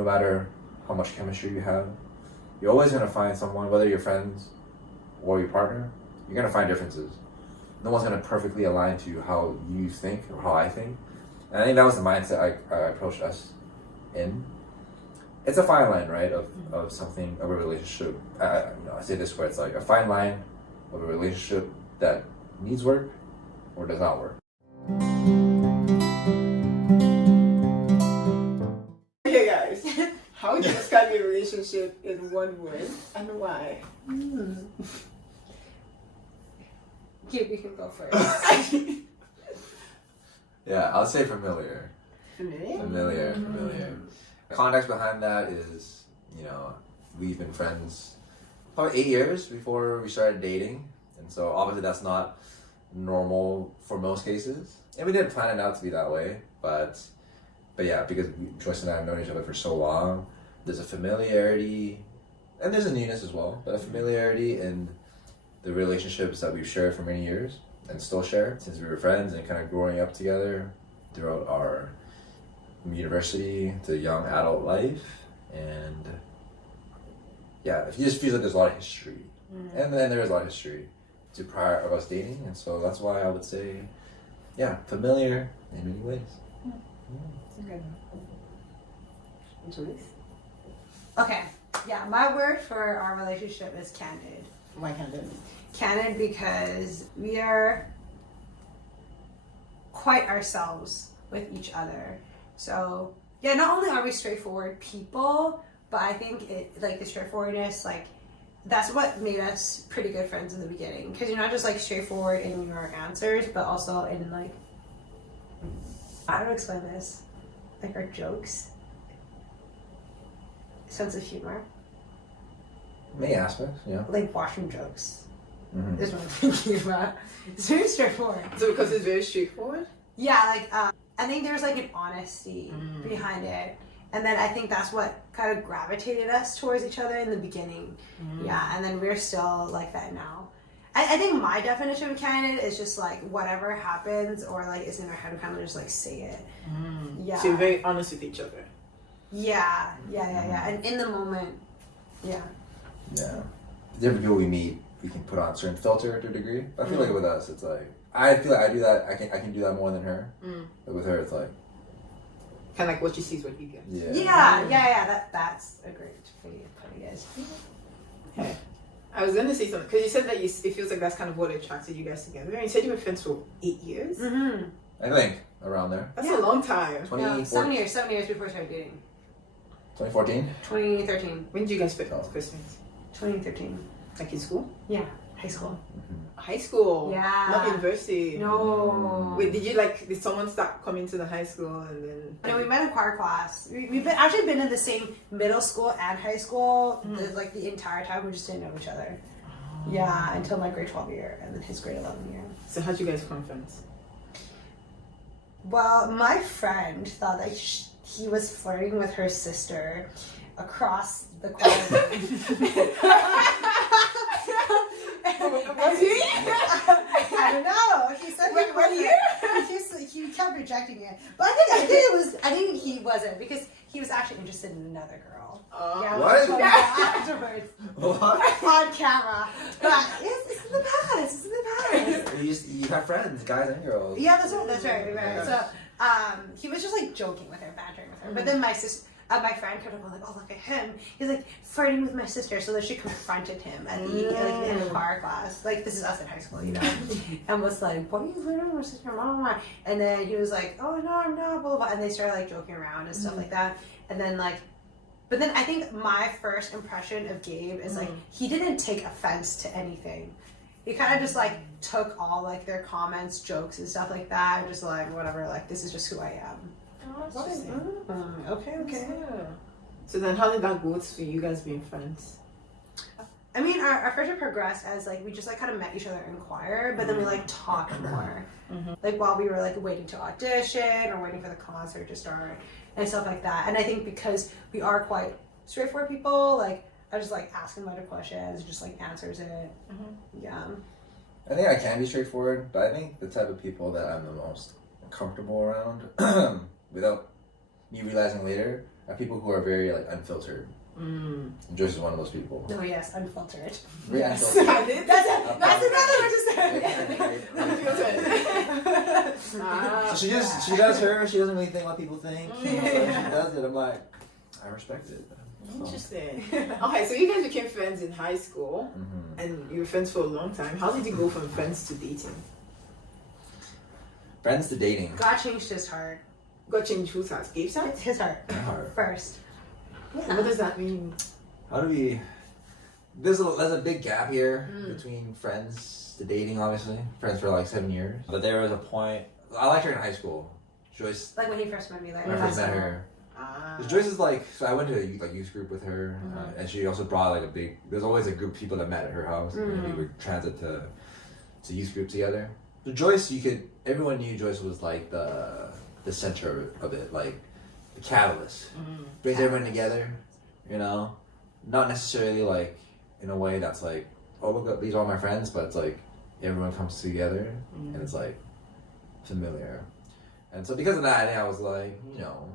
no matter how much chemistry you have, you're always going to find someone, whether you're friends or your partner, you're going to find differences. No one's going to perfectly align to how you think or how I think. And I think that was the mindset I approached us in. It's a fine line, right, of something, of a relationship. I say this where it's like a fine line of a relationship that needs work or does not work. Hey guys, how would you describe your relationship in one word and why? Gabe, you can go first. Yeah, I'll say familiar. Familiar? Familiar. The context behind that is, we've been friends probably 8 years before we started dating. And so obviously that's not normal for most cases. And we didn't plan it out to be that way. But yeah, because Joyce and I have known each other for so long, there's a familiarity, and there's a newness as well, but a familiarity in the relationships that we've shared for many years and still share since we were friends and kind of growing up together throughout our university to young adult life. And yeah, it just feels like there's a lot of history. And then there is a lot of history to prior of us dating, and so that's why I would say, yeah, familiar in many ways. Okay. Joyce? Okay, yeah, my word for our relationship is candid. Why candid? Candid because we are quite ourselves with each other. So yeah, not only are we straightforward people, but I think the straightforwardness, that's what made us pretty good friends in the beginning. Because you're not just straightforward in your answers, but also in how to explain this? Our jokes, sense of humor. Many aspects, yeah. Washroom jokes. Mm-hmm. Is what I'm thinking about. It's very straightforward. So because it's very straightforward? Yeah, I think there's an honesty behind it. And then I think that's what kind of gravitated us towards each other in the beginning. Yeah, and then we're still like that now. I think my definition of candid is just whatever happens or is in our head, we kind of just say it. Yeah. So you're very honest with each other. Yeah. And in the moment, yeah. Yeah. The different people we meet, we can put on a certain filter to a degree. I feel like with us, it's I feel like I do that. I can do that more than her. But with her, it's kind of what you see is what you get. Yeah. That's a great way of putting it. Okay. I was gonna say something because you said that it feels like that's kind of what attracted you guys together. And you said you were friends for 8 years. Mm-hmm. I think around there. That's a long time. 7 years before we started dating. 2014. 2013. When did you guys first friends? 2013. Like in school? Yeah, high school. High school? Yeah. Not university? No. Wait, did someone start coming to the high school and then... No, we met in choir class. We've actually been in the same middle school and high school the entire time. We just didn't know each other. Oh. Yeah, until my grade 12 year and then his grade 11 year. So how'd you guys become friends? Well, my friend thought that he was flirting with her sister across the choir room. Was he? I don't know. He said what year? He kept rejecting it, but I think he wasn't because he was actually interested in another girl. Yeah, what? Afterwards. What? On camera. But it's in the past. It's in the past. You have friends, guys and girls. Yeah, that's right. Right. So he was just joking with her, bantering with her. But then my friend kept on going oh, look at him. He's flirting with my sister. So then she confronted him at in a choir class. This is us in high school, and was like, what are you flirting with my sister? Blah, blah, blah. And then he was like, oh, no, I'm not, blah, blah, blah. And they started joking around and stuff like that. And then but then I think my first impression of Gabe is he didn't take offense to anything. He kind of just took all their comments, jokes and stuff like that, and just whatever, this is just who I am. Okay. So then how did that go for you guys being friends? I mean, our friendship progressed as we just kind of met each other in choir, but then we talked more. While we were waiting to audition or waiting for the concert to start and stuff like that. And I think because we are quite straightforward people, I just ask him a bunch of questions, just answers it. Yeah. I think I can be straightforward, but I think the type of people that I'm the most comfortable around, without me realizing later, are people who are very like unfiltered. And Joyce is one of those people. Oh yes, unfiltered. Very Yes. unfiltered. That's another word to say. So she does her. She doesn't really think what people think. So she does it. I'm like, I respect it. So. Interesting. Okay, so you guys became friends in high school, and you were friends for a long time. How did you go from friends to dating? Friends to dating. God changed his heart. God changed whose heart? Gabe's heart? His heart. My heart. First. Yeah. What does that mean? How do we? There's a big gap here between friends to dating. Obviously, friends for like 7 years. But there was a point. I liked her in high school. Joyce. Like when he first met me, like When I first met her. Joyce is like, so I went to a youth group with her, and she also brought like there's always a group of people that met at her house, and we would transit to youth group together. So Joyce, everyone knew Joyce was like the center of it, like the catalyst. Brings everyone together, you know, not necessarily like in a way that's like, oh look, these are all my friends, but it's like everyone comes together, and it's like familiar. And so because of that, I think I was like, you know,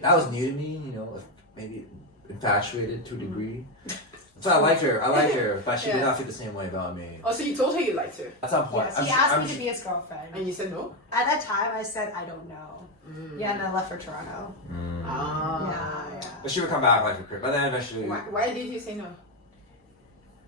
that was new to me, you know, maybe infatuated to a degree. So I liked her, but she did not feel the same way about me. Oh, so you told her you liked her? At some point. Yes, he asked me to be his girlfriend. And you said no? At that time, I said, I don't know. Yeah, and I left for Toronto. Yeah. But she would come back like a crib. But then eventually... Why did you say no?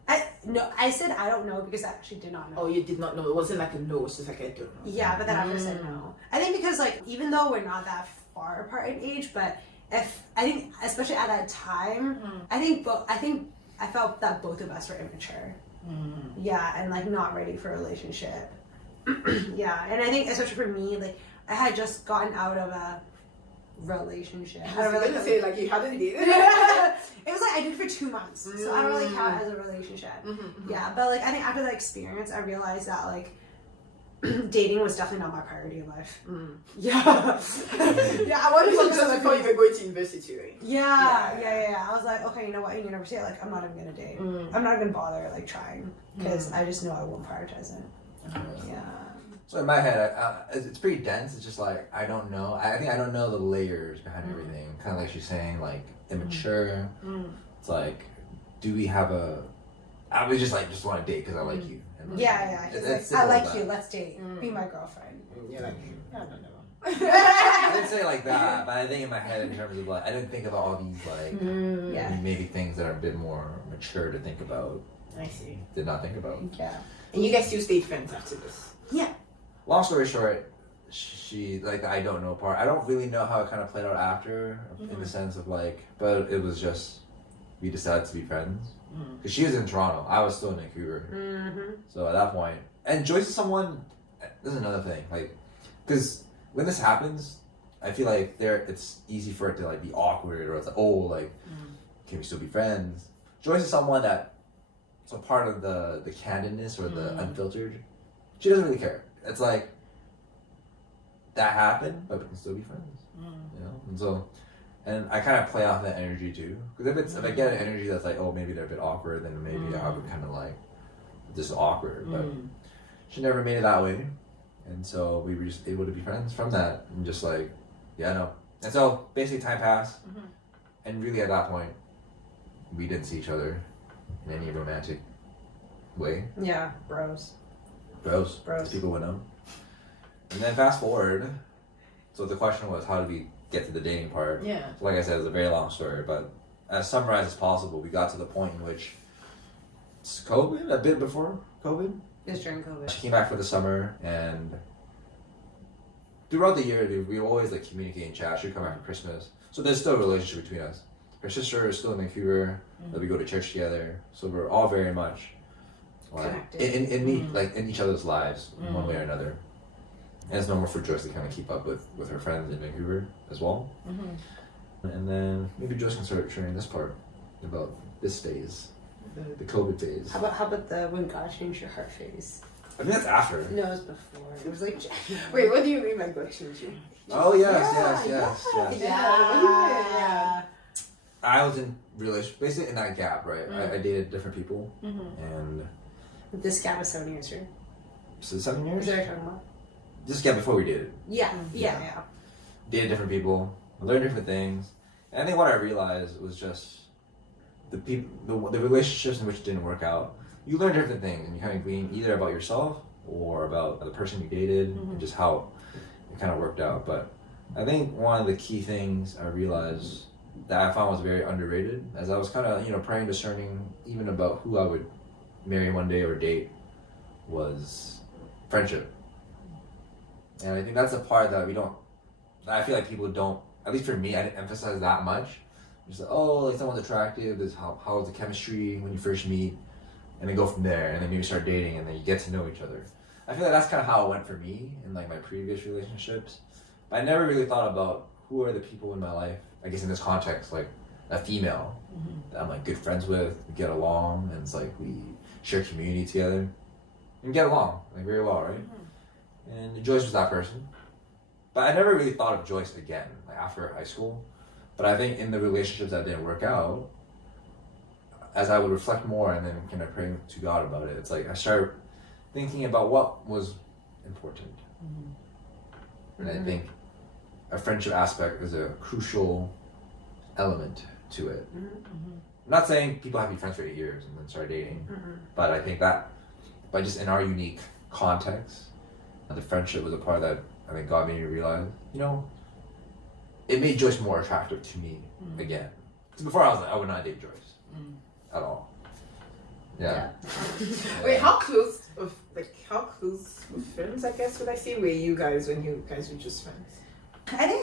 I said I don't know because I actually did not know. Oh, you did not know. It wasn't like a no, it's just like I don't know. Yeah, but then after I said no. I think because like, even though we're not that far apart in age, but I think, especially at that time, I felt that both of us were immature. Yeah, and like not ready for a relationship. Yeah, and I think especially for me, like I had just gotten out of a relationship. I was going to say like you hadn't dated. It was like I did for 2 months, so I don't really count as a relationship. Yeah, but like I think after that experience, I realized that like dating was definitely not my priority in life. Yeah. Yeah, I wanted to focus on before you were going to university, right? Yeah. I was like, okay, you know what, in university, like, I'm not even gonna date. I'm not gonna bother, like, trying. Because I just know I won't prioritize it. Yeah. So in my head, it's pretty dense. It's just like, I don't know. I think I don't know the layers behind everything. Kind of like she's saying, like, immature. It's like, do we have I was just like, just want to date because I like you. And Yeah. He's like, I like you, let's date. Be my girlfriend. You're like, I don't know. I didn't say it like that, but I think in my head in terms of like, I didn't think about all these like, maybe things that are a bit more mature to think about. I see. Did not think about. Yeah. And you guys still stayed friends after this? Yeah. Long story short, she, like, the I don't know part, I don't really know how it kind of played out after, in the sense of like, but it was just, we decided to be friends. Because she was in Toronto, I was still in Vancouver. So at that point, and Joyce is someone, this is another thing, like, because when this happens, I feel like it's easy for it to like be awkward, or it's like, oh, like, can we still be friends? Joyce is someone that, so part of the candidness or the unfiltered, she doesn't really care. It's like, that happened, but we can still be friends, you know? And so, and I kind of play off that energy too. Because if I get an energy that's like, oh, maybe they're a bit awkward, then maybe I would kind of like, this is awkward. But she never made it that way. And so we were just able to be friends from that. And just like, yeah, no. And so basically time passed. And really at that point, we didn't see each other in any romantic way. Yeah, bros. Bros. As people would know. And then fast forward. So the question was, how do we get to the dating part? Yeah. So like I said, it's a very long story, but as summarized as possible, we got to the point in which it's COVID, a bit before COVID. It was during COVID. She came back for the summer, and throughout the year, we always like communicate and chat. She'd come back for Christmas, so there's still a relationship between us. Her sister is still in Vancouver. That we go to church together, so we're all very much like in each other's lives in one way or another. And it's normal for Joyce to kind of keep up with her friends in Vancouver as well. And then maybe Joyce can start sharing this part about this phase, the COVID phase. How about the when God changed your heart phase? I think that's after. No, it was before. It was like Wait, what do you mean by God changed you? Oh yes. Yeah. I was in relationship, basically in that gap, right? I dated different people, and this gap was 7 years, right? So 7 years. Is that what you're talking about? This gap before we dated. Yeah. Dated different people, I learned different things. And I think what I realized was just the relationships in which it didn't work out. You learn different things, and you kind of glean either about yourself or about the person you dated, and just how it kind of worked out. But I think one of the key things I realized that I found was very underrated, as I was kind of, praying, discerning even about who I would marry one day or date, was friendship. And I think that's a part that I feel like people don't, at least for me, I didn't emphasize that much. Just like, someone's attractive, this how's the chemistry when you first meet, and then go from there, and then maybe start dating, and then you get to know each other. I feel like that's kind of how it went for me in like my previous relationships. But I never really thought about who are the people in my life, I guess in this context, like a female that I'm like good friends with, we get along, and it's like we share community together, and get along like very well, right? And Joyce was that person. But I never really thought of Joyce again, like after high school. But I think in the relationships that didn't work out, as I would reflect more and then kind of praying to God about it, it's like I started thinking about what was important. And I think a friendship aspect is a crucial element to it. I'm not saying people have to be friends for 8 years and then start dating, but I think that, but just in our unique context, the friendship was a part that I think God made me realize, it made Joyce more attractive to me again. Because before I was like, I would not date Joyce at all. Yeah. Wait, how close of friends, I guess, would I say, were you guys when you guys were just friends? I think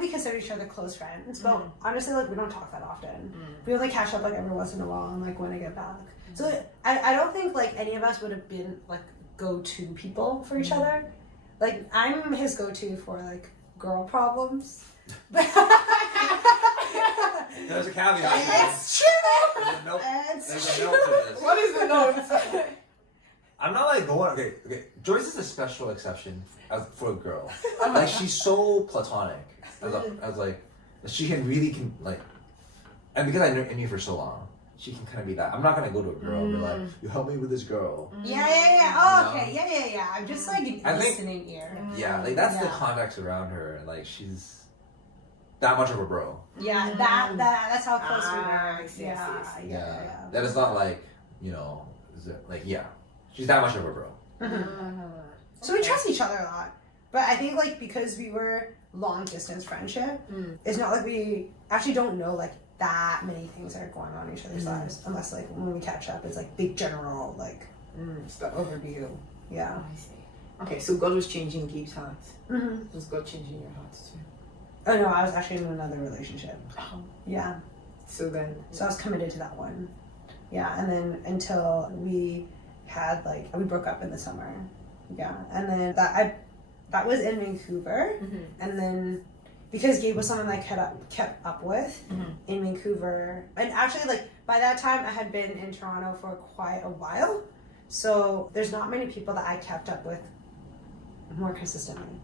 we consider each other close friends, but honestly, like, we don't talk that often. We only catch up like every once in a while, and like when I get back. So I don't think like any of us would have been like go-to people for each other. Like, I'm his go-to for like girl problems. There's a caveat. It's true. There's a note to this. What is the note? I'm not like going. Okay. Joyce is a special exception for a girl. Like, she's so platonic. As like, she can really like, and because I knew you for so long, she can kind of be that. I'm not gonna go to a girl and be like, "You help me with this girl." Yeah. Oh, okay. Yeah. I'm just like listening ear. Yeah, like that's the context around her, and like she's that much of a bro. Yeah, that's how close we were. I see. Yeah. That is not like, she's that much of a bro. So we trust each other a lot. But I think like because we were long distance friendship, it's not like we actually don't know like that many things that are going on in each other's lives, unless like when we catch up it's like big general like stuff overview. Yeah. I see. Okay, so God was changing Gabe's heart. Was God changing your heart too? Oh no, I was actually in another relationship. Yeah. So I was committed to that one. Yeah, and then until we had we broke up in the summer. Yeah, and then that was in Vancouver, and then because Gabe was someone I kept up with in Vancouver, and actually like by that time I had been in Toronto for quite a while, so there's not many people that I kept up with more consistently,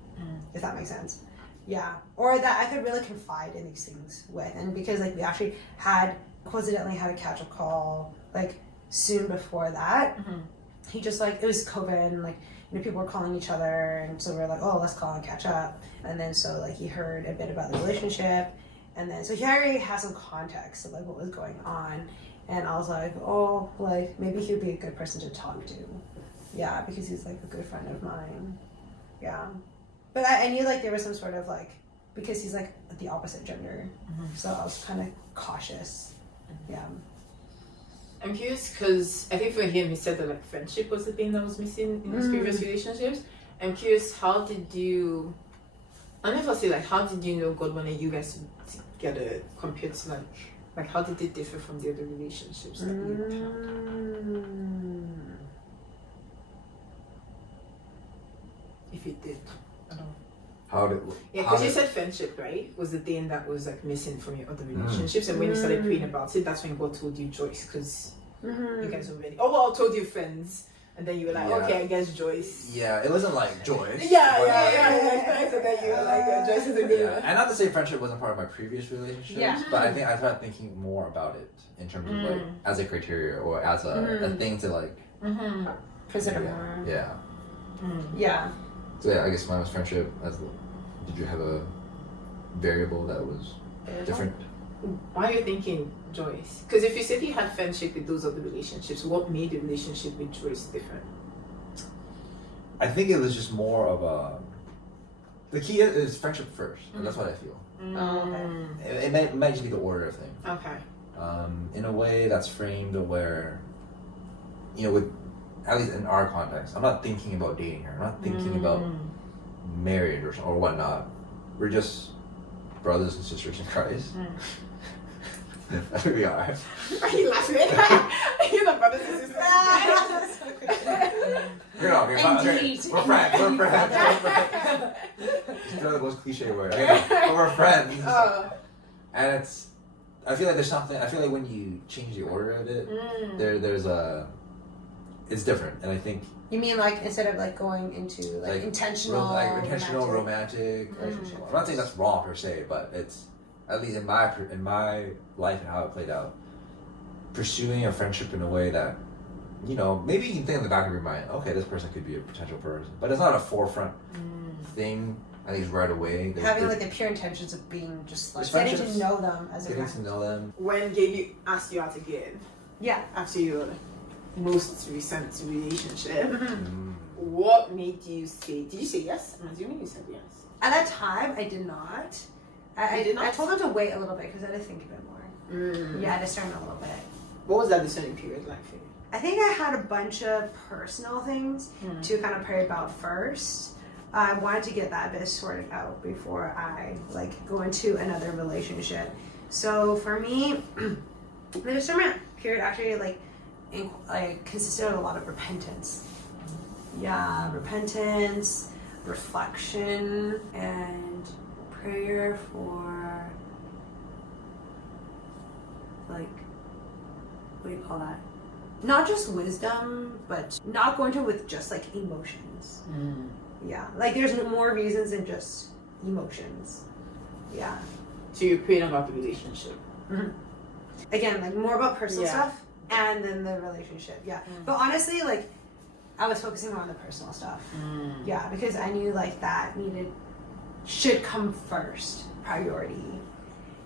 if that makes sense. Yeah, or that I could really confide in these things with, and because like we actually coincidentally had a catch-up call like soon before that. He just like, it was COVID and like, people were calling each other, and so we were like, oh, let's call and catch up. And then so like he heard a bit about the relationship, and then so he already has some context of like what was going on, and I was like, oh, like maybe he would be a good person to talk to. Yeah, because he's like a good friend of mine. Yeah, but I knew like there was some sort of like, because he's like the opposite gender, so I was kind of cautious. Yeah. I'm curious because I think for him, he said that like friendship was the thing that was missing in his previous relationships. I'm curious, how did you know God wanted you guys together compared to like how did it differ from the other relationships that you had? If it did, I don't know. Because you said friendship, right? Was the thing that was like missing from your other relationships, and when you started praying about it, that's when God told you Joyce, because you guys already. I told you friends, and then you were like, okay, I guess Joyce. Yeah, it wasn't like Joyce. Yeah. So then you were like, Joyce is a good one. And not to say friendship wasn't part of my previous relationships, but I think I started thinking more about it in terms of like as a criteria or as a thing to like consider more. Yeah. Yeah. So yeah, I guess mine was friendship. Did you have a variable that was different. Why are you thinking Joyce? Because if you said you had friendship with those other relationships, what made the relationship with Joyce different? I think it was just more of a. The key is friendship first, and that's what I feel. Oh, okay. It might just be the order of things. Okay. In a way that's framed where, with at least in our context, I'm not thinking about dating her. I'm not thinking about marriage or whatnot. We're just brothers and sisters in Christ. That's who we are. Are you laughing? You're not brothers and sisters. We're friends. We're friends. It's the most cliche word. But we're friends. And I feel like there's something. I feel like when you change the order of it, there's it's different. And I think. You mean like instead of like going into like intentional, romantic relationship? I'm not saying that's wrong per se, but it's at least in my life and how it played out. Pursuing a friendship in a way that, maybe you can think in the back of your mind, okay, this person could be a potential person, but it's not a forefront thing. At least right away. Having like the pure intentions of being just like getting to know them as a friend. Getting to know them. When Gabe asked you out again, after your most recent relationship, what made you say? Did you say yes? I'm assuming you said yes. At that time, I did not. I did not. I told him to wait a little bit because I had to think a bit more. Yeah, I discerned a little bit. What was that discerning period like for you? I think I had a bunch of personal things to kind of pray about first. I wanted to get that bit sorted out before I go into another relationship. So for me, the discernment period actually consisted of a lot of repentance. Yeah, repentance, reflection, and prayer for what do you call that? Not just wisdom, but not going to with just emotions. Yeah, there's more reasons than just emotions. Yeah. So you're praying about the relationship. Again, more about personal stuff and then the relationship. Yeah. But honestly, I was focusing more on the personal stuff. Yeah, because I knew that should come first, priority.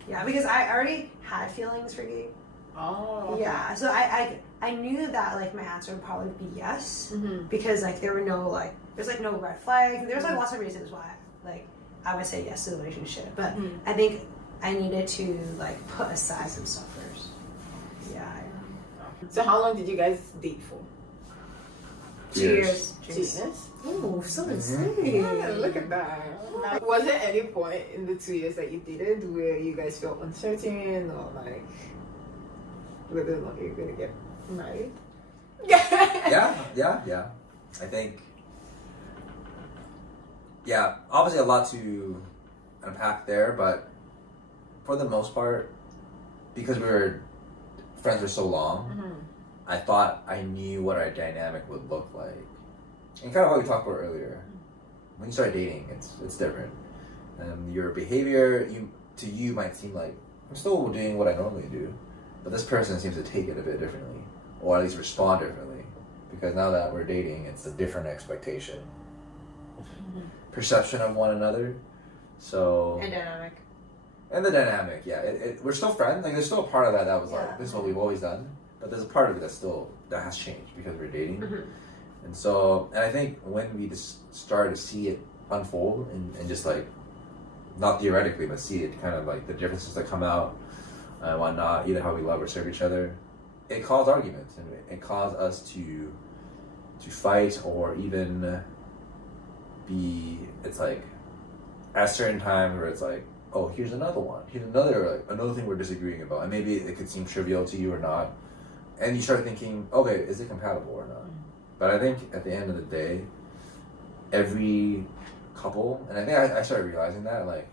Yeah, because I already had feelings for Gabe. Oh. Okay. Yeah, so I knew that my answer would probably be yes, because there were no there's no red flags. There's lots of reasons why I would say yes to the relationship, but I think I needed to put aside some stuff first. Yeah. So how long did you guys date for? 2 years. 2 years? Oh, so insane. Look at that. Was there any point in the 2 years that you dated where you guys felt uncertain or whether or not you're gonna get married? Yeah. I think. Yeah, obviously a lot to unpack there, but for the most part, because we were friends for so long, I thought I knew what our dynamic would look like. And kind of what we talked about earlier. When you start dating, it's different. Your behavior to you might seem like, I'm still doing what I normally do, but this person seems to take it a bit differently, or at least respond differently. Because now that we're dating, it's a different expectation. Perception of one another. So and the dynamic, we're still friends. There's still a part of that was this is what we've always done, but there's a part of it that has changed because we're dating. And I think when we just started to see it unfold and just not theoretically, but see it kind of the differences that come out and whatnot, either how we love or serve each other, it caused arguments and it caused us to fight or even be. It's at certain times where it's oh, here's another one. Here's another thing we're disagreeing about, and maybe it could seem trivial to you or not, and you start thinking, okay, is it compatible or not? But I think at the end of the day, every couple, and I think I started realizing that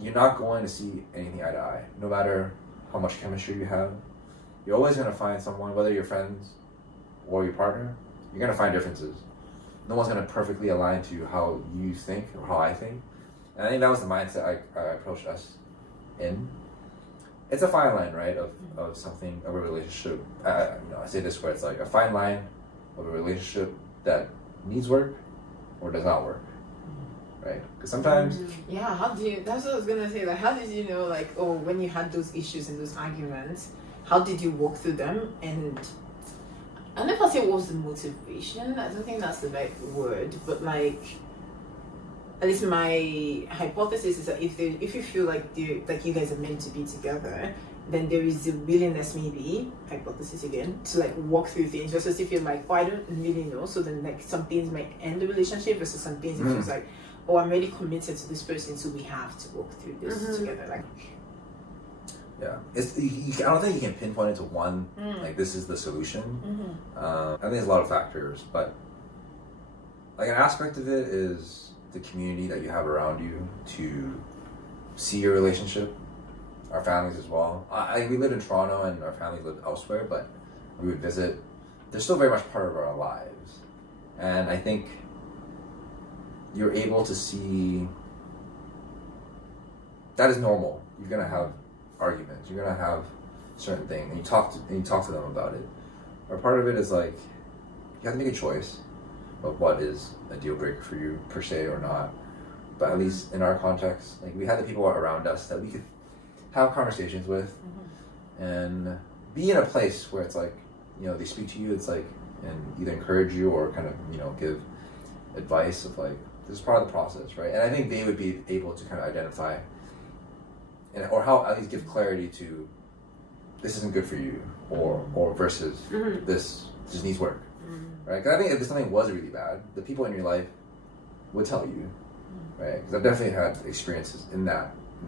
you're not going to see anything eye to eye, no matter how much chemistry you have. You're always going to find someone, whether you're friends or your partner, you're going to find differences. No one's going to perfectly align to how you think or how I think. And I think that was the mindset I approached us in. It's a fine line, right, of a relationship. I say this where it's a fine line of a relationship that needs work or does not work, right? Because sometimes yeah, how do you, that's what I was gonna say, like how did you know, like, oh, when you had those issues and those arguments, how did you walk through them? And I never say what was the motivation, I don't think that's the right word, but like at least my hypothesis is that if you feel like you guys are meant to be together, then there is a willingness, maybe, hypothesis again, to like walk through things, just as if you're like, oh, I don't really know, so then like some things might end the relationship, versus some things it feels like, oh, I'm really committed to this person, so we have to walk through this together. Like, yeah, it's I don't think you can pinpoint it to one, like this is the solution. I think there's a lot of factors, but like an aspect of it is the community that you have around you to see your relationship, our families as well. We live in Toronto and our families live elsewhere, but we would visit. They're still very much part of our lives, and I think you're able to see that is normal. You're gonna have arguments. You're gonna have certain things, and you talk to them about it. Or part of it is like you have to make a choice of what is a deal breaker for you per se or not. But at least in our context, like we had the people around us that we could have conversations with, and be in a place where it's like, you know, they speak to you. It's like, and either encourage you or kind of, you know, give advice of like, this is part of the process, right? And I think they would be able to kind of identify, and or how at least give clarity to, this isn't good for you, or versus this just needs work, right? Because I think if something was really bad, the people in your life would tell you, right? Because I've definitely had experiences in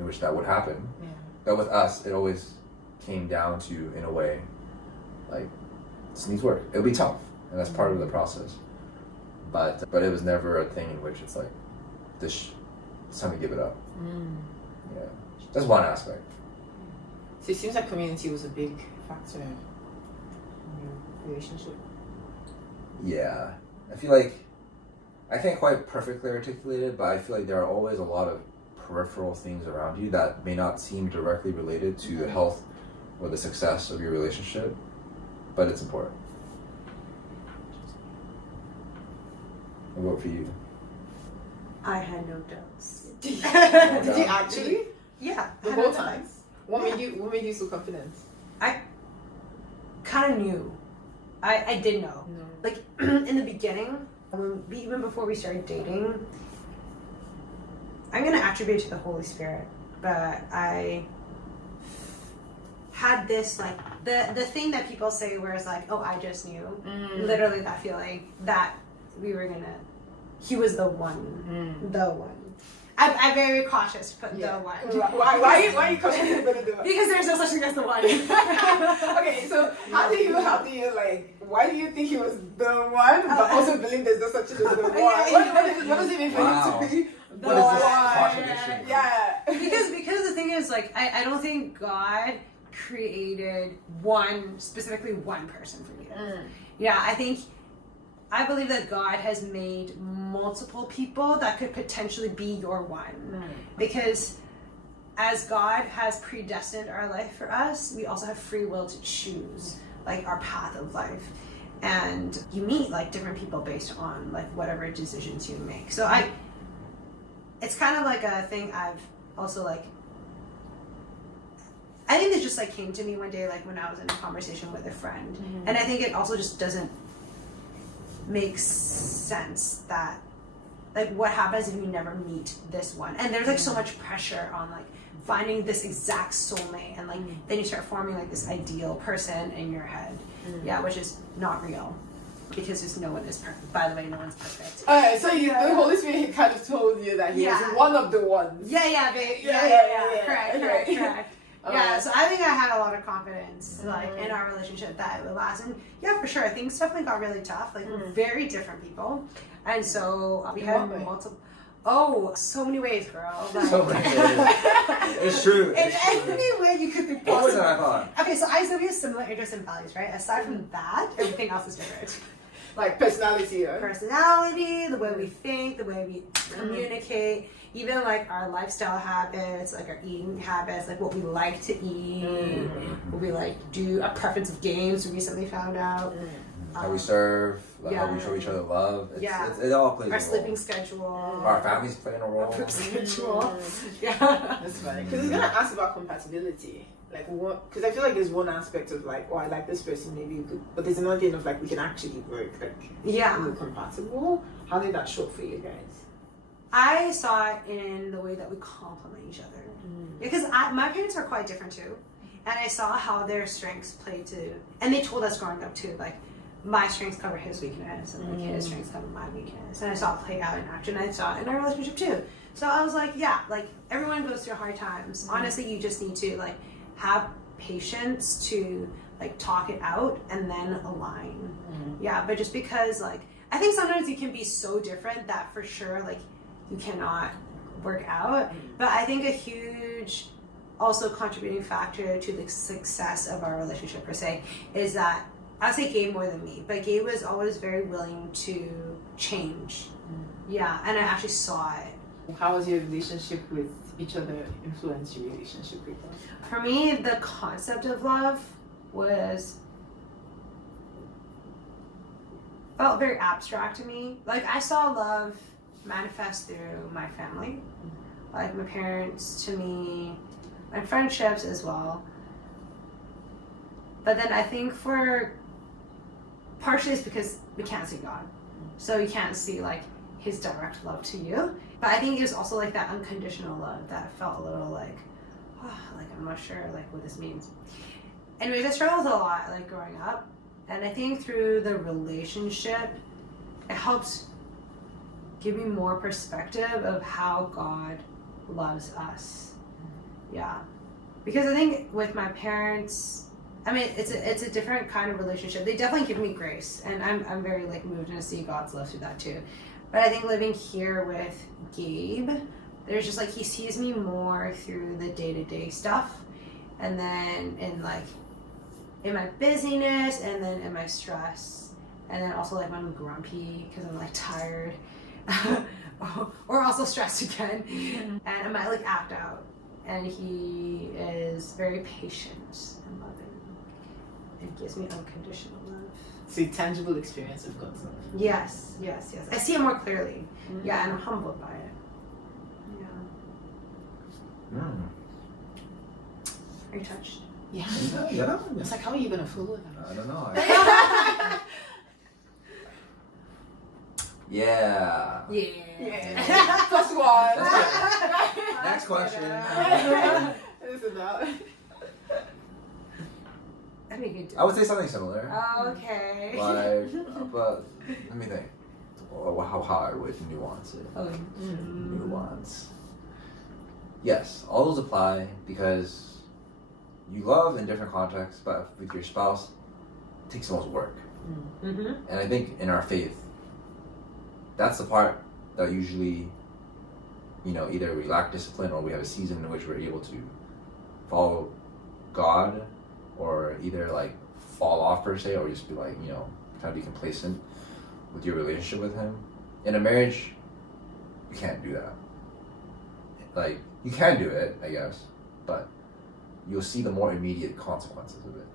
which that would happen. yeah. But with us, it always came down to, in a way, like, this needs work. It'll be tough, and that's part of the process. But it was never a thing in which it's like, it's time to give it up. Yeah, that's one aspect. So it seems like community was a big factor in your relationship. Yeah, I feel like I can't quite perfectly articulate it, but I feel like there are always a lot of peripheral things around you that may not seem directly related to the health or the success of your relationship, but it's important. What about for you? I had no doubts. Did you actually? Yeah. The whole time? What made you so confident? I kind of knew. I did know. No. Like in the beginning, even before we started dating, I'm gonna attribute it to the Holy Spirit, but I had this like the thing that people say where it's like, oh, I just knew. Literally that feeling that we were gonna. He was the one. The one. I'm very cautious to put the one. Why are you cautious to put the one? Because there's no such thing as the one. Okay, so how do you like, why do you think he was the one, but also believe there's no such thing as the one? What does it mean for him to be the What is this one? contradiction? Yeah. Because the thing is, like, I don't think God created specifically one person for you. Yeah, I believe that God has made multiple people that could potentially be your one. Because as God has predestined our life for us, we also have free will to choose like our path of life. And you meet like different people based on like whatever decisions you make. So it's kind of like a thing I've also like, I think it just like came to me one day, like when I was in a conversation with a friend. And I think it also just doesn't makes sense that like what happens if you never meet this one, and there's like so much pressure on like finding this exact soulmate, and like then you start forming like this ideal person in your head, which is not real, because there's no one is perfect. By the way, no one's perfect. Alright, so the Holy Spirit kind of told you that he was one of the ones. Yeah, correct. Yeah, so I think I had a lot of confidence, like, in our relationship that it would last. And yeah, for sure, things definitely got really tough. Like, we're very different people. And so we had multiple... Oh, so many ways, girl. Like, So many ways. It's true. In any way you could think What was possible. that I thought? Okay, so I said we have similar interests and values, right? Aside from that, everything else is different. Like personality, right? Personality, the way we think, the way we communicate, even like our lifestyle habits, like our eating habits, like what we like to eat, what we like to do, our preference of games we recently found out. how we serve, like how we show each other love. It all plays a role. Our sleeping schedule. Our families playing a role. Our schedule. Yeah. That's funny. Because I was going to ask about compatibility. Like, what? Because I feel like there's one aspect of like, oh, I like this person, maybe we could, but there's another thing of like, we can actually work. Like, we're compatible. How did that show up for you guys? I saw it in the way that we complement each other. Because my parents are quite different too. And I saw how their strengths played to, and they told us growing up too, like, my strengths cover his weakness, and like his strengths cover my weakness. And I saw it play out in action. I saw it in our relationship too. So I was like, yeah, like, everyone goes through hard times. Honestly, you just need to like have patience to like talk it out and then align. Yeah, but just because like, I think sometimes you can be so different that for sure like you cannot work out. But I think a huge also contributing factor to the success of our relationship per se is that I would say Gabe more than me, but Gabe was always very willing to change. Yeah, and I actually saw it. How was your relationship with each other influence your relationship with them? For me, the concept of love felt very abstract to me. Like, I saw love manifest through my family, like my parents to me, my friendships as well. But then I think partially it's because we can't see God, so you can't see like his direct love to you. But I think it was also like that unconditional love that felt a little like, oh, like I'm not sure like what this means. Anyways, I struggled with a lot like growing up, and I think through the relationship, it helped give me more perspective of how God loves us. Yeah, because I think with my parents, I mean, it's a different kind of relationship. They definitely give me grace, and I'm very like moved to see God's love through that too. But I think living here with Gabe, there's just like he sees me more through the day-to-day stuff, and then in my busyness, and then in my stress, and then also like when I'm grumpy because I'm like tired, or also stressed again, and I might like act out. And he is very patient and loving. It gives me unconditional love. It's a tangible experience of God's love. Yes. I see it more clearly. Yeah, and I'm humbled by it. Yeah. Are you touched? Yeah. It's like, how are you gonna follow that? I don't know. Yeah. Plus one. Next question. It's about. I would say something similar. Oh, okay. Like, but let me think. How I would nuance it. Okay. Nuance. Yes, all those apply because you love in different contexts, but with your spouse, it takes the most work. And I think in our faith, that's the part that usually, either we lack discipline or we have a season in which we're able to follow God, or either like fall off per se, or just be like, kind of be complacent with your relationship with him. In a marriage, you can't do that. Like, you can do it, I guess, but you'll see the more immediate consequences of it,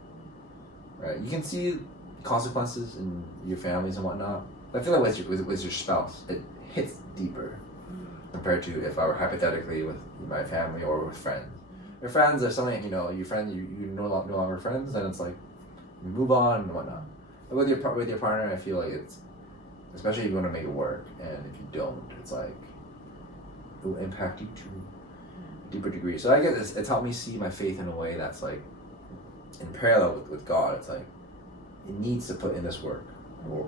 right? You can see consequences in your families and whatnot, but I feel like with your spouse, it hits deeper compared to if I were hypothetically with my family or with friends. Your friends are something, your friends, you're no longer friends, and it's like, you move on and whatnot. But with your partner, I feel like it's, especially if you want to make it work, and if you don't, it's like, it will impact you to a deeper degree. So I guess it's helped me see my faith in a way that's like, in parallel with God. It's like, it needs to put in this work,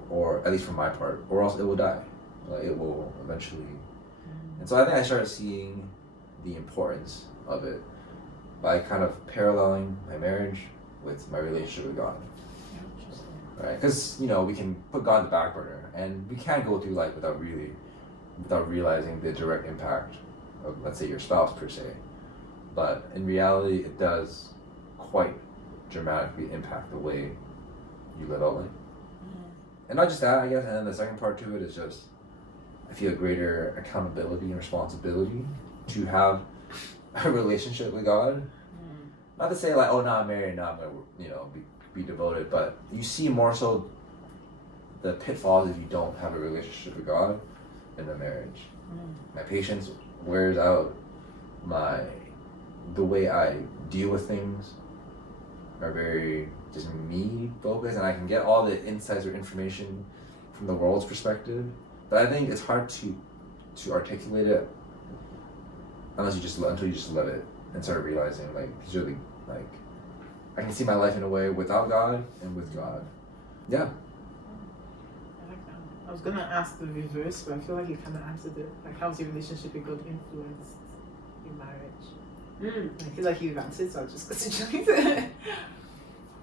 or at least for my part, or else it will die. Like, it will eventually. And so I think I started seeing the importance of it by kind of paralleling my marriage with my relationship with God. Right? Because, we can put God in the back burner, and we can't go through life without realizing the direct impact of, let's say, your spouse per se. But in reality, it does quite dramatically impact the way you live out life. And not just that, I guess, and then the second part to it is just, I feel greater accountability and responsibility to have a relationship with God. Not to say like, oh, now I'm married, now I'm gonna, be devoted, but you see more so the pitfalls if you don't have a relationship with God in the marriage. My patience wears out. The way I deal with things are very just me focused, and I can get all the insights or information from the world's perspective. But I think it's hard to articulate it until you just let it and start realizing like it's really like I can see my life in a way without God and with God. Yeah. I like that. I was gonna ask the reverse, but I feel like you kind of answered it. Like, how's your relationship with God influenced your marriage? I feel like you've answered, so I'll just continue.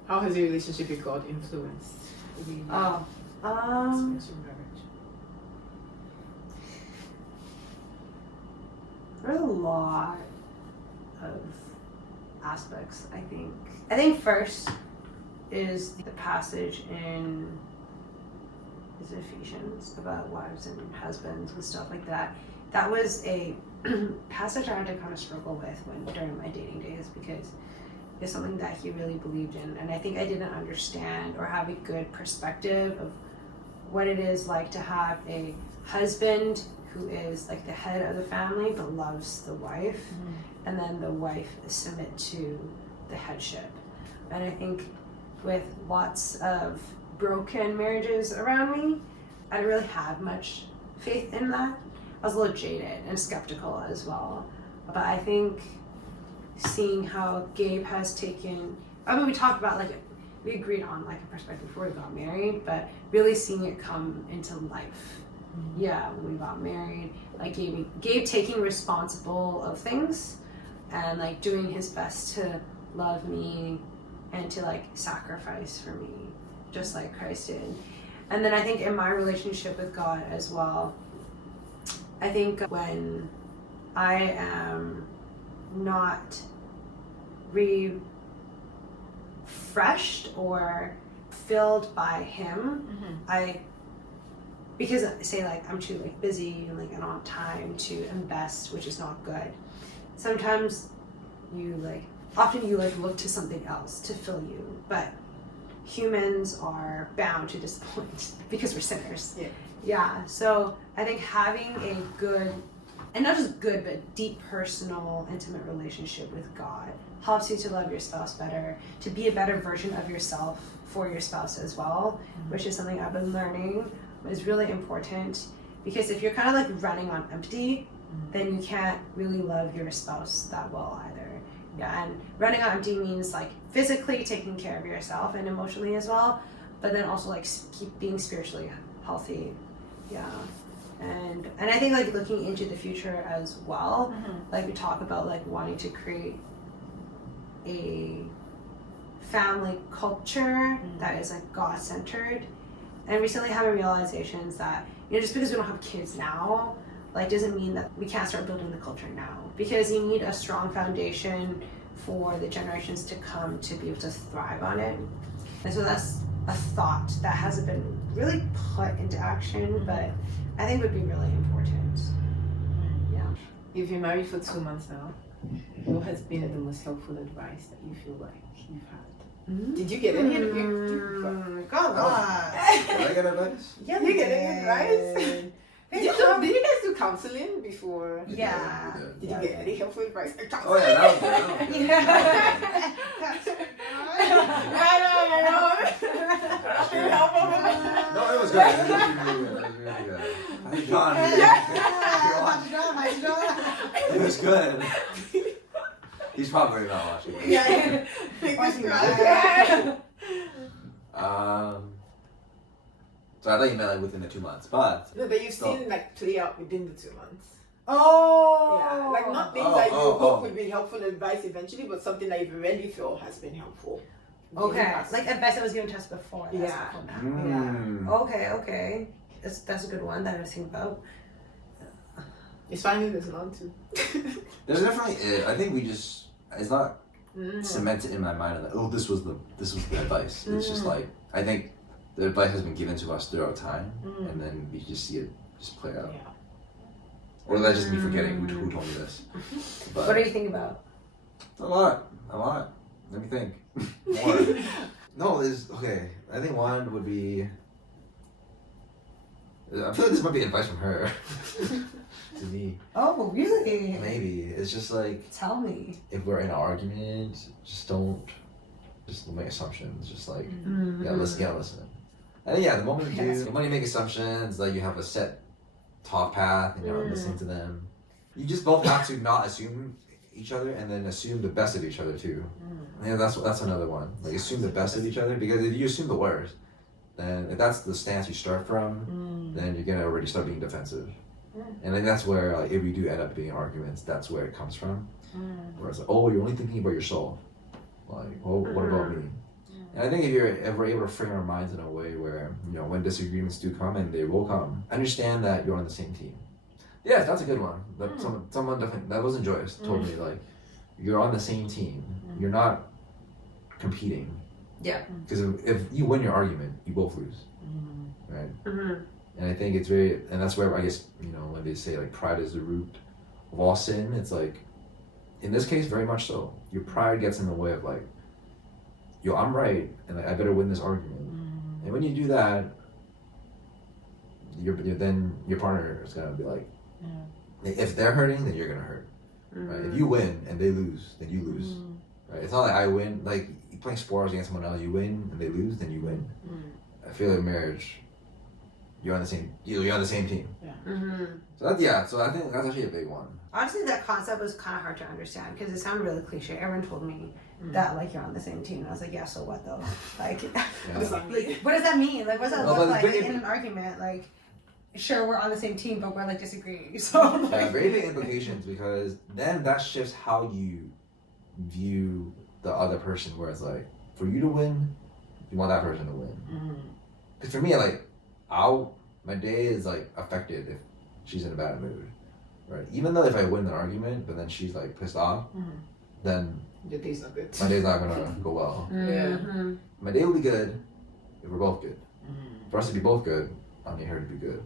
How has your relationship with God influenced your marriage? There's a lot of aspects, I think. I think first is the passage in Ephesians about wives and husbands and stuff like that. That was a passage I had to kind of struggle with during my dating days, because it's something that he really believed in, and I think I didn't understand or have a good perspective of what it is like to have a husband who is like the head of the family but loves the wife, and then the wife submit to the headship. And I think with lots of broken marriages around me, I didn't really have much faith in that. I was a little jaded and skeptical as well. But I think seeing how Gabe has taken, I mean, we talked about like, we agreed on like a perspective before we got married, but really seeing it come into life. Yeah, when we got married, like Gabe taking responsible of things and like doing his best to love me and to like sacrifice for me, just like Christ did. And then I think in my relationship with God as well, I think when I am not refreshed or filled by him, because say like I'm too like busy and like I don't have time to invest, which is not good. Sometimes often you look to something else to fill you, but humans are bound to disappoint because we're sinners. Yeah. So I think having a good, and not just good, but deep, personal, intimate relationship with God helps you to love your spouse better, to be a better version of yourself for your spouse as well, which is something I've been learning is really important, because if you're kind of like running on empty, then you can't really love your spouse that well either. Yeah, and running on empty means like physically taking care of yourself and emotionally as well, but then also like keep being spiritually healthy. Yeah. And I think like looking into the future as well, like we talk about like wanting to create a family culture that is like God-centered, and recently having realizations that, you know, just because we don't have kids now, like doesn't mean that we can't start building the culture now, because you need a strong foundation for the generations to come to be able to thrive on it. And so that's a thought that hasn't been really put into action, but I think would be really important. Yeah. You've been married for 2 months now. What has been the most helpful advice that you feel like you've had? Did you get any advice? God, Did I get advice? Yeah, you get any advice? Did you guys do counseling before? Yeah. Did you get any helpful advice? Oh yeah, that was good. No, it was good. It was really good. I think John. It was good. He's probably not watching. Yeah. So I thought you meant like within the 2 months, but No, but you've seen like play out within the 2 months. Oh. Yeah, like not things that you hope would be helpful advice eventually, but something that you really feel has been helpful. Okay, like advice that was given to us before. That's helpful now. Yeah. Okay. That's a good one that I was thinking about. It's finding this alone too. There's definitely I think it's not cemented in my mind that this was the advice. It's just like I think the advice has been given to us throughout time, and then we just see it just play out. Yeah. Or that's just me forgetting who told me this. But what do you think about? A lot. Let me think. More. No, okay. I think one would be I feel like this might be advice from her to me. Oh, really? Maybe it's just like, tell me. If we're in an argument, just make assumptions. Just like listen. And the moment you make assumptions, like you have a set talk path and you're listening to them. You just both have to not assume each other and then assume the best of each other too. That's another one. Like assume the best of each other, because if you assume the worst, then if that's the stance you start from, then you're gonna already start being defensive. And then that's where, like, if we do end up being arguments, that's where it comes from. Where it's like, oh, you're only thinking about yourself. Like, oh, what about me? And I think if we're able to frame our minds in a way where, when disagreements do come, and they will come, understand that you're on the same team. Yes, that's a good one. Someone definitely, that wasn't Joyce, told me, like, you're on the same team. You're not competing. Yeah. Because if you win your argument, you both lose. Right? And I think it's and that's where I guess, when they say like pride is the root of all sin, it's like, in this case, very much so. Your pride gets in the way of like, yo, I'm right, and like, I better win this argument. And when you do that, then your partner is gonna be like, if they're hurting, then you're gonna hurt. Right? If you win and they lose, then you lose. Right? It's not like I win. Like you playing sports against someone else, you win and they lose, then you win. I feel like marriage, you're on the same team. So I think that's actually a big one. Honestly, that concept was kind of hard to understand because it sounded really cliche. Everyone told me that like you're on the same team, and I was like, yeah, so what though? Like, what does that mean? Like, what does that look like in an argument? Like, sure, we're on the same team, but we're like disagreeing. So like, very big implications, because then that shifts how you view the other person. Where it's like, for you to win, you want that person to win. Because for me, like, my day is like affected if she's in a bad mood, right? Even though if I win an argument, but then she's like pissed off, then your day's not good. My day's not gonna go well. My day will be good if we're both good. For us to be both good, I need her to be good.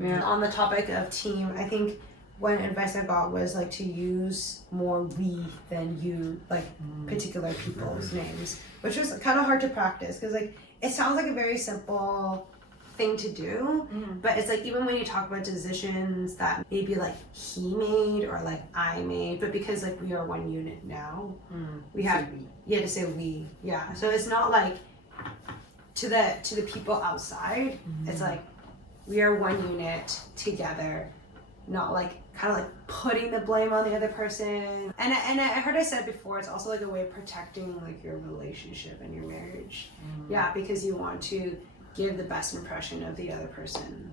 Yeah. On the topic of team, I think one advice I got was like to use more we than you, like particular people's names, which was kind of hard to practice because like it sounds like a very simple thing to do, but it's like even when you talk about decisions that maybe like he made or like I made, but because like we are one unit now, we have to say we. Yeah, so it's not like to the people outside, it's like we are one unit together, not like kind of like putting the blame on the other person. And I heard I said before, it's also like a way of protecting like your relationship and your marriage. Yeah, because you want to give the best impression of the other person.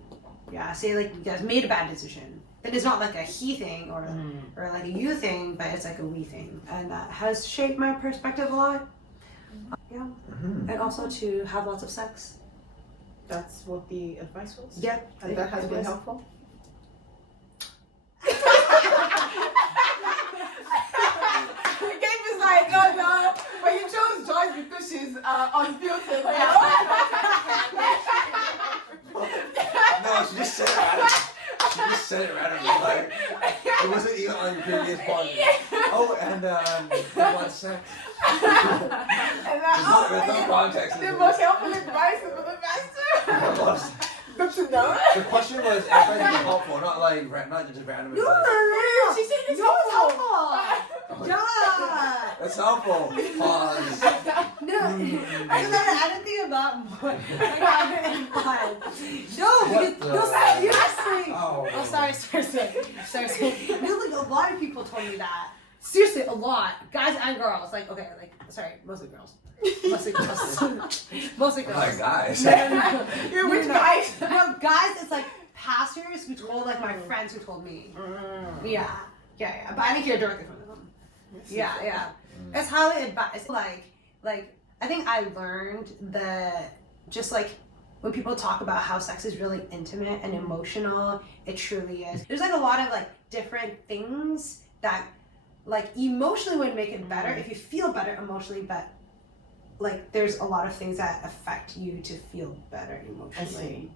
Yeah, say like you guys made a bad decision. That is not like a he thing or like a you thing, but it's like a we thing. And that has shaped my perspective a lot. Yeah. And also to have lots of sex. That's what the advice was? Yeah. And that has been helpful? Gabe is like, oh no, but you chose Joyce because she's unfiltered. No, she just said it randomly. She just said it randomly. Like, it wasn't even on your previous podcast. Oh, and want sex. There's no context. The most helpful advice for the master. Good to know. The question was helpful, not just randomly. No, she said it's helpful. Yeah. That's helpful. Pause. No, I didn't think about more. Seriously. Oh, sorry. No, like a lot of people told me that. Seriously, a lot. Guys and girls. Like, okay, like, sorry, mostly girls. Mostly girls. Like guys. No. You're which guys? No, guys, it's like pastors who told like my friends who told me. Yeah. But I didn't hear directly from them. Yeah. It's highly advised. Like I think I learned that just like when people talk about how sex is really intimate and emotional, it truly is. There's like a lot of like different things that like emotionally would make it better if you feel better emotionally, but like there's a lot of things that affect you to feel better emotionally. I see.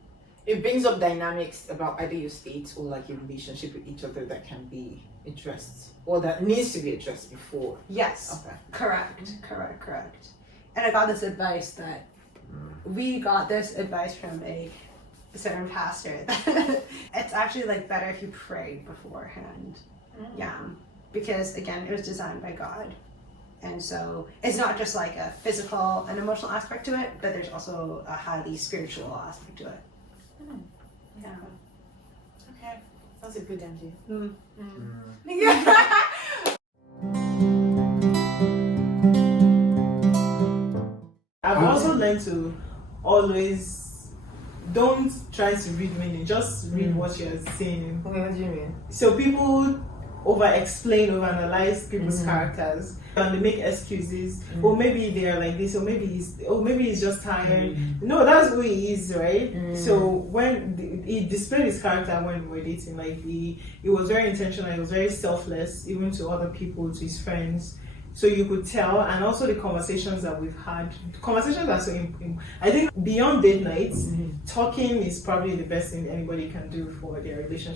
It brings up dynamics about either your state or like your relationship with each other that can be addressed or that needs to be addressed before. Yes. Okay. Correct. And I got this advice that We got this advice from a certain pastor. It's actually like better if you pray beforehand. Yeah, because again, it was designed by God. And so it's not just like a physical and emotional aspect to it, but there's also a highly spiritual aspect to it. Yeah. Okay. That's a good idea. I've also learned to always don't try to read meaning, just read what you're saying. Okay, what do you mean? So people over-explain, over-analyze people's characters, and they make excuses. Or maybe they are like this, or maybe he's just tired. No, that's who he is, right? So when he displayed his character when we were dating, like he was very intentional, he was very selfless, even to other people, to his friends. So you could tell, and also the conversations that we've had. Conversations are so important. I think beyond date nights, talking is probably the best thing anybody can do for their relationship.